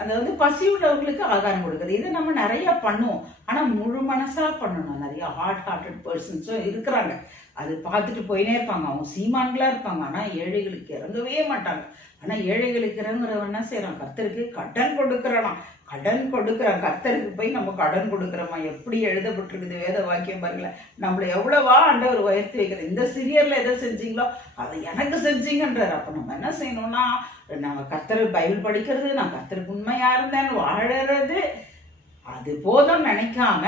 அந்த பசி உள்ளவங்களுக்கு ஆகாரம் கொடுக்குறது. இது நம்ம நிறைய பண்ணுவோம். ஆனா முழு மனசா பண்ணணும். நிறைய ஹார்ட்டட் பர்சன்ஸும் இருக்கிறாங்க. அது பார்த்துட்டு போயினே இருப்பாங்க. அவங்க சீமான்களா இருப்பாங்க. ஆனா ஏழைகளுக்கு இறங்கவே மாட்டாங்க. ஆனா ஏழைகளுக்கு இறங்குறவன் என்ன செய்யறான்? கர்த்தருக்கு கடன் கொடுக்கறானாம். கடன் கொடுக்குறான். கர்த்தருக்கு போய் நம்ம கடன் கொடுக்குறோமா? எப்படி எழுதப்பட்டிருக்குது வேத வாக்கியம் பாருங்களேன். நம்மள எவ்வளவா ஆண்டவர் உயர்த்தி வைக்கிறது. இந்த சிறியர்ல எதை செஞ்சீங்களோ அதை எனக்கு செஞ்சீங்கன்றார். அப்ப நம்ம என்ன செய்யணும்னா, நம்ம கர்த்தர் பைபிள் படிக்கிறது, நான் கர்த்தருக்கு உண்மையா இருந்தேன் வாழறது, அது போதும் நினைக்காம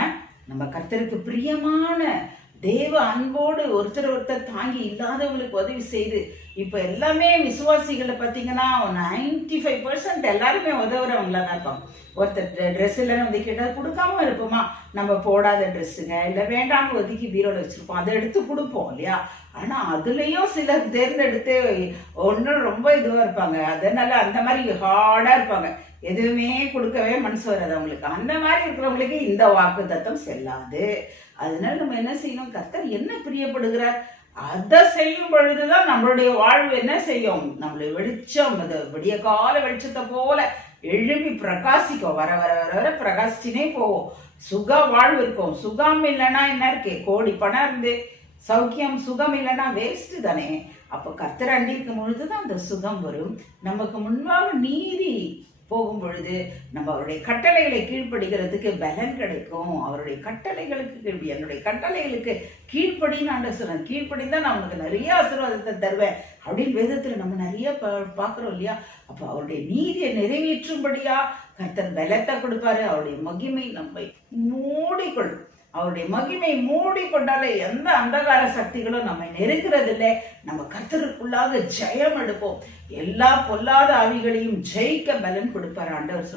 நம்ம கர்த்தருக்கு பிரியமான தேவ அன்போடு ஒருத்தர் தாங்கி இல்லாதவங்களுக்கு உதவி செய்து, இப்ப எல்லாமே விசுவாசிகளை பார்த்தீங்கன்னா 95% எல்லாருமே உதவுறவங்களா தான் இருப்பாங்க. ஒருத்தர் ட்ரெஸ் இல்லைன்னு வந்து கேட்டால் கொடுக்காம இருப்போமா? நம்ம போடாத ட்ரெஸ்ஸுங்க இல்லை வேண்டாம்னு ஒதுக்கி பீரோல வச்சிருப்போம், அதை எடுத்து கொடுப்போம் இல்லையா? ஆனா அதுலயும் சிலர் தேர்ந்தெடுத்து ஒன்றும் ரொம்ப இதுவா இருப்பாங்க. அதனால அந்த மாதிரி ஹார்டா இருப்பாங்க. எதுவுமே கொடுக்கவே மனசு வராது அவங்களுக்கு. அந்த மாதிரி இருக்கிறவங்களுக்கு இந்த வாக்கு தத்தம் செல்லாது. அதனால நம்ம என்ன செய்யணும்? கர்த்தர் என்ன பிரியப்படுகிறார் அதை செய்யும் பொழுதுதான் நம்மளுடைய வாழ்வு என்ன செய்யும்? நம்மளுடைய வெளிச்சம், அது விடிய கால வெளிச்சத்தை போல எழுப்பி பிரகாசிக்கும். வர வர வர வர பிரகாசிச்சுனே போவோம். சுக வாழ்வு இருக்கும். சுகம் இல்லைன்னா என்ன இருக்கு? கோடி பணம் இருந்து சௌக்கியம் சுகம் இல்லைன்னா வேஸ்ட் தானே. அப்ப கர்த்தர் அண்டி இருக்கும் பொழுதுதான் அந்த சுகம் வரும். நமக்கு முன்பாக நீதி போகும் பொழுது நம்ம அவருடைய கட்டளைகளை கீழ்ப்படுகிறதுக்கு பலன் கிடைக்கும். அவருடைய கட்டளைகளுக்கு, என்னுடைய கட்டளைகளுக்கு கீழ்ப்படின்னு ஆண்டவர் சொல்றாங்க. கீழ்ப்படிதான் நான் உனக்கு நிறைய ஆசீர்வாதத்தை தருவேன் அப்படின்னு வேதத்துல நம்ம நிறைய பாக்குறோம் இல்லையா? அப்ப அவருடைய நீதியை நிறைவேற்றும்படியா கர்த்தர் பலத்தை கொடுப்பாரு. அவருடைய மகிமை நம்மை மூடிக்கொள்ளும். அவருடைய மகிமை மூடிக்கொண்டாலே எந்த அந்தகார சக்திகளும் நம்மை நெருங்கிறதில்லை. நம்ம கர்த்தருக்குள்ளாக ஜெயம் எடுப்போம். எல்லா பொல்லாத ஆவிகளையும் ஜெயிக்க பலன் கொடுப்பார் ஆண்டவர்.